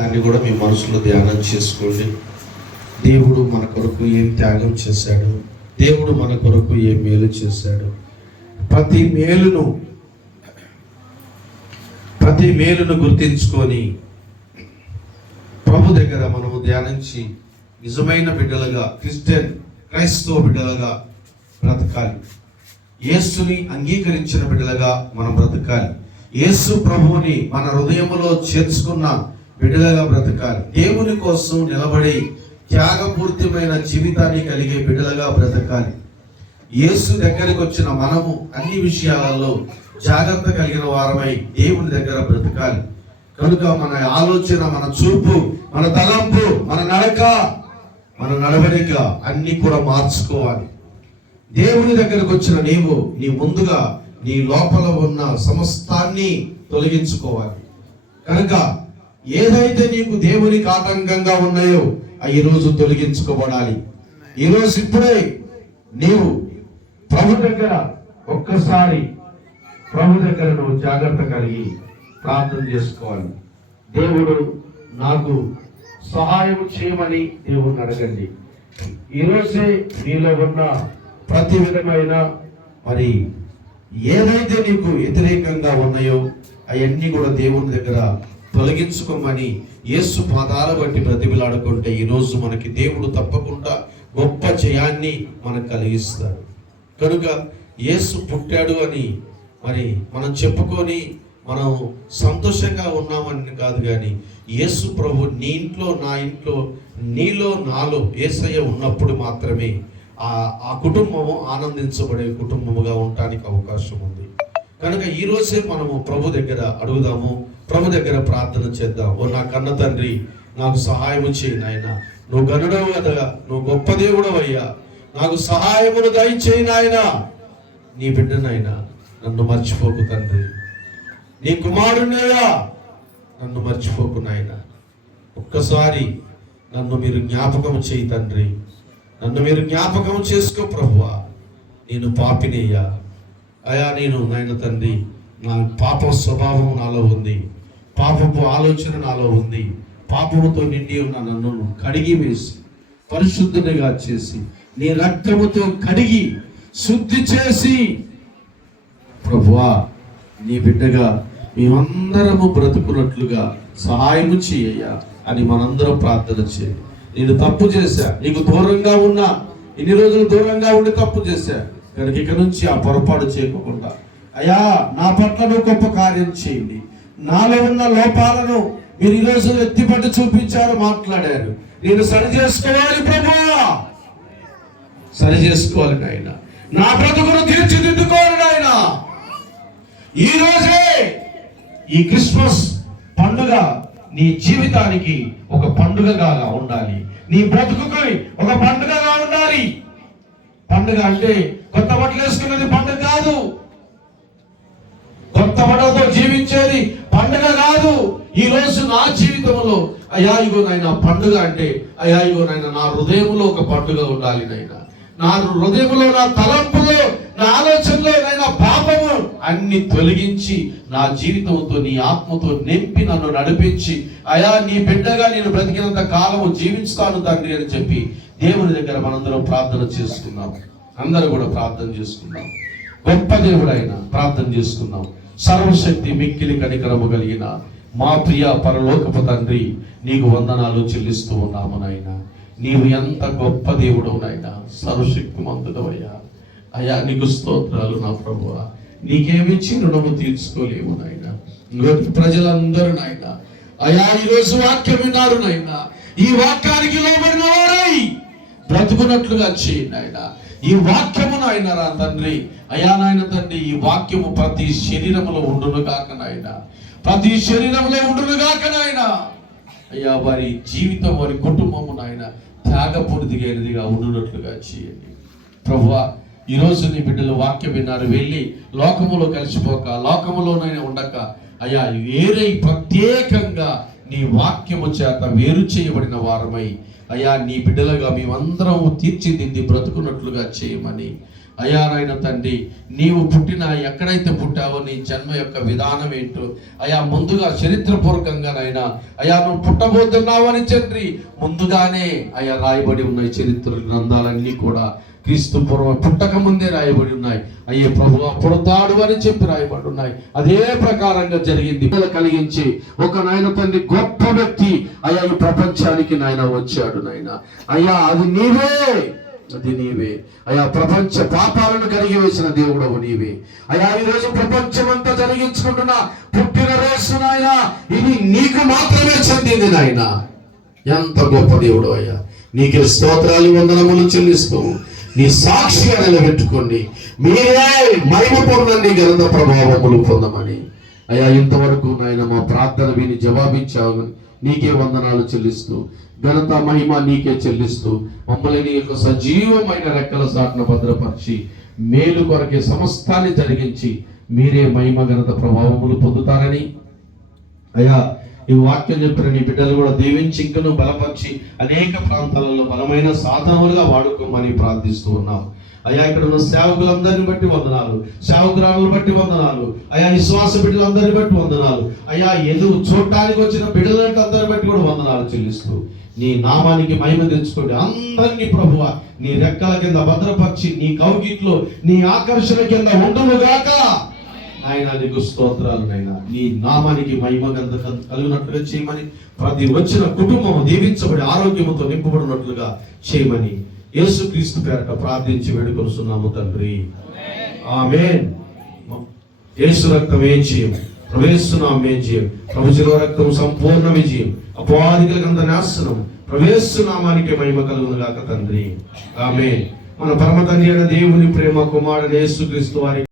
దాన్ని కూడా మీ మనసులో ధ్యానం చేసుకోండి. దేవుడు మన కొరకు ఏం త్యాగం చేశాడు, దేవుడు మన కొరకు ఏం మేలు చేశాడు. ప్రతి మేలును గుర్తించుకొని ప్రభు దగ్గర మనము ధ్యానించి నిజమైన బిడ్డలుగా, క్రైస్తవ బిడ్డలుగా బ్రతకాలి. యేసుని అంగీకరించిన బిడ్డలుగా మనం బ్రతకాలి. యేసు ప్రభువుని మన హృదయంలో చేర్చుకున్న బిడ్డలుగా బ్రతకాలి. దేవుని కోసం నిలబడి త్యాగపూర్తిమైన జీవితాన్ని కలిగే బిడ్డలుగా బ్రతకాలి. యేసు దగ్గరికి వచ్చిన మనము అన్ని విషయాలలో జాగ్రత్త కలిగిన వారమై దేవుని దగ్గర బ్రతకాలి. కనుక మన ఆలోచన, మన చూపు, మన తలంపు, మన నడక, మన నడవడిక అన్ని కూడా మార్చుకోవాలి. దేవుని దగ్గరకు వచ్చిన నీ ముందుగా నీ లోపల ఉన్న సమస్తాన్ని తొలగించుకోవాలి. కనుక ఏదైతే నీకు దేవునికి ఆటంకంగా ఉన్నాయో ఈ రోజు తొలగించుకోబడాలి. ఈరోజు ఇప్పుడే నీవు ప్రభు దగ్గర ఒక్కసారి నువ్వు జాగ్రత్త కలిగి ప్రార్థన చేసుకోవాలి. దేవుడు నాకు సహాయం చేయమని దేవుణ్ణి అడగండి. ఈరోజే నీలో ఉన్న ప్రతి విధమైన మరి ఏదైతే నీకు వ్యతిరేకంగా ఉన్నాయో అవన్నీ కూడా దేవుని దగ్గర తొలగించుకోమని యేసు పాదాల బట్టి బ్రతిమిలాడుకుంటే ఈరోజు మనకి దేవుడు తప్పకుండా గొప్ప జయాన్ని మనకు కలిగిస్తాడు. కనుక యేసు పుట్టాడు అని మరి మనం చెప్పుకొని మనం సంతోషంగా ఉన్నామని కాదు, కానీ యేసు ప్రభు నీ ఇంట్లో, నా ఇంట్లో, నీలో, నాలో యేసయ్య ఉన్నప్పుడు మాత్రమే ఆ కుటుంబము ఆనందించబడే కుటుంబముగా ఉండటానికి అవకాశం ఉంది. కనుక ఈరోజే మనము ప్రభు దగ్గర అడుగుదాము, ప్రభు దగ్గర ప్రార్థన చేద్దాం. ఓ నా కన్న తండ్రి, నాకు సహాయము చేయి నాయన. నువ్వు గనుడవు కదా, నువ్వు గొప్ప దేవుడవు అయ్యా, నాకు సహాయమును దయచేయి నాయన. నీ బిడ్డనైనా నన్ను మర్చిపోకు తండ్రి, నీ కుమారుణ్ణయ్యా నన్ను మర్చిపోకు నాయన. ఒక్కసారి నన్ను మీరు జ్ఞాపకం చేయి తండ్రి, నన్ను మీరు జ్ఞాపకం చేసుకో ప్రభువా. నేను పాపినయ్యా అయా, నేను నాయన తండ్రి, నా పాప స్వభావం నాలో ఉంది, పాపపు ఆలోచన నాలో ఉంది. పాపముతో నిండి ఉన్న నన్ను కడిగి వేసి పరిశుద్ధునిగా చేసి నీ రక్తముతో కడిగి శుద్ధి చేసి ప్రభువా నీ బిడ్డగా మేమందరము బ్రతుకున్నట్లుగా సహాయము చేయయ్యా అని మనందరం ప్రార్థన చేయాలి. నేను తప్పు చేశా, నీకు దూరంగా ఉన్నా, ఇన్ని రోజులు దూరంగా ఉండి తప్పు చేశా, కనుక ఇక నుంచి ఆ పొరపాటు చేయకుండా అయ్యా నా పట్ల గొప్ప కార్యం చేయండి. నాలో ఉన్న లోపాలను మీరు ఈరోజు ఎత్తిపట్టి చూపించారు, మాట్లాడారు. నేను సరి చేసుకోవాలి ప్రభువా, సరి చేసుకోవాలి నాయన. నా బ్రతుకును తీర్చిదిద్దుకోవాలి నాయన. ఈ రోజే ఈ క్రిస్మస్ పండుగ నీ జీవితానికి ఒక పండుగగా ఉండాలి, నీ బ్రతుకుకి ఒక పండుగగా ఉండాలి. పండుగ అంటే కొత్త బట్టలు వేసుకునేది పండుగ కాదు, కొత్త బట్టలతో జీవించేది పండుగ కాదు. ఈ రోజు నా జీవితంలో అయ్యా ఇగో నాయన పండుగ అంటే, అయ్యా ఇగో నాయన నా హృదయంలో ఒక పండుగ ఉండాలి నాయన. నా హృదయంలో, నా తలంపులో, నా ఆలోచనలో నాయన పాపము అన్ని తొలగించి నా జీవితంతో నీ ఆత్మతో నింపి నన్ను నడిపించి అయా నీ బిడ్డగా నేను బ్రతికినంత కాలము జీవిస్తాను తండ్రి అని చెప్పి దేవుని దగ్గర మనందరం ప్రార్థన చేసుకున్నాం. అందరూ కూడా ప్రార్థన చేసుకున్నాం. గొప్ప దేవుడైన ప్రార్థన చేసుకున్నాం. సర్వశక్తి మిక్కిలి కనికరము కలిగిన మా ప్రియ పరలోకపు తండ్రి, నీకు వందనాలు చెల్లిస్తూ ఉన్నాము నాయన. నీవు ఎంత గొప్ప దేవుడు నాయన, సర్వశక్తిమంతుడవయ్యా. అయ్యా నీకు స్తోత్రాలు నా ప్రభువా. నీకేమిచ్చి రుణము తీర్చుకోలేము నాయన. ప్రజలందరూ నాయన అయ్యా ఈరోజు వాక్యం విన్నారు నాయన, ఈ వాక్యానికి లోబడిన వారై బ్రతుకున్నట్లుగా చేయండి ఆయన. ఈ వాక్యము నాయన రా తండ్రి, అయా నాయన తండ్రి, ఈ వాక్యము ప్రతి శరీరంలో ఉండును గాక నాయన, ప్రతి శరీరంలో ఉండును గాక నాయన. అయ్యా వారి జీవితం, వారి కుటుంబము నాయన త్యాగపూర్తిగా ఉండునట్లుగా చేయండి ప్రభువా. ఈరోజు నీ బిడ్డలు వాక్యం విన్నారు, వెళ్ళి లోకములో కలిసిపోక, లోకములోనైనా ఉండక అయ్యా వేరే ప్రత్యేకంగా నీ వాక్యము చేత వేరు చేయబడిన వారమై అయ్యా నీ బిడ్డలుగా మేమందరం తీర్చిదిద్ది బ్రతుకున్నట్లుగా చేయమని అయ్యా నాయన తండ్రి, నీవు పుట్టిన ఎక్కడైతే పుట్టావో నీ జన్మ యొక్క విధానం ఏంటో అయ్యా ముందుగా చరిత్రపూర్వకంగా నాయన అయ్యా నువ్వు పుట్టబోతున్నావు అని తండ్రి ముందుగానే అయ్యా రాయబడి ఉన్నాయి. చరిత్ర గ్రంథాలన్నీ కూడా క్రీస్తు పూర్వ పుట్టక ముందే రాయబడి ఉన్నాయి. అయ్యే ప్రభువా పుడతాడు అని చెప్పి రాయబడి ఉన్నాయి. అదే ప్రకారంగా జరిగింది. కలిగించి ఒక నాయన తండ్రి గొప్ప వ్యక్తి అయ్యా ఈ ప్రపంచానికి నాయన వచ్చాడు. నాయన అయ్యా అది నీవే అయ్యా, ప్రపంచ పాపాలను కడిగి వేసిన దేవుడవు నీవే అయ్యా. ఈ రోజు ప్రపంచమంతా జరిగించుకుంటున్న పుట్టినరోజు నాయన ఇది నీకు మాత్రమే చెందింది నాయన. ఎంత గొప్ప దేవుడు అయ్యా, నీకే స్తోత్రాలు వందనములు చెల్లిస్తూ నీ సాక్షిగా నిలబెట్టుకోండి. మీరే మహిమ పొందండి, ఘనత ప్రభావములు పొందమని అయ్యా. ఇంతవరకు నాయన మా ప్రార్థన విని జవాబిచ్చావు, నీకే వందనాలు చెల్లిస్తూ ఘనత మహిమ నీకే చెల్లిస్తూ మమ్మల్ని నీ యొక్క సజీవమైన రెక్కల సాటున భద్రపరిచి మేలు కొరకే సమస్తాన్ని జరిగించి మీరే మహిమ ఘనత ప్రభావములు పొందుతారని అయ్యా ఈ వాక్యం చెప్పిన నీ బిడ్డలు కూడా దీవించి ఇంకను బలపరిచి అనేక ప్రాంతాలలో బలమైన సాధనలుగా వాడుకోమని ప్రార్థిస్తూ ఉన్నాం అయ్యా. ఇక్కడ ఉన్న సేవకులందరిని బట్టి వందనాలు, సేవకురాలను బట్టి వందనాలు అయ్యా. విశ్వాస బిడ్డలందరిని బట్టి వందనాలు అయ్యా. చూడటానికి వచ్చిన బిడ్డలంటే అందరిని బట్టి కూడా వందనాలు చెల్లిస్తూ నీ నామానికి మహిమ తెచ్చుకోండి. అందరినీ ప్రభువ నీ రెక్కల కింద భద్రపరిచి నీ కౌగిట్లో నీ ఆకర్షణ కింద ఉండునుగాక. ఆయన నీకు స్తోత్రాలు నాయన. నీ నామానికి మహిమ కలిగినట్లుగా చేయమని, ప్రతి వచ్చిన కుటుంబం దీవించబడి ఆరోగ్యంతో నింపబడినట్లుగా చేయమని యేసుక్రీస్తు పేరట ప్రార్థించి వేడుకొనుచున్నాము తండ్రి, ఆమేన్. యేసు రక్తం ఏం చేయం, ప్రవేశనాం ఏం చేయం, ప్రభు శిలువ రక్తం సంపూర్ణ విజయం, అపవాదికలకంత నాశనం, ప్రవేశనామానికి మహిమ కలుగునుగాక తండ్రి, ఆమేన్. మన పరమ తండ్రి అయిన దేవుని ప్రేమ, కుమారుడు యేసుక్రీస్తు వారి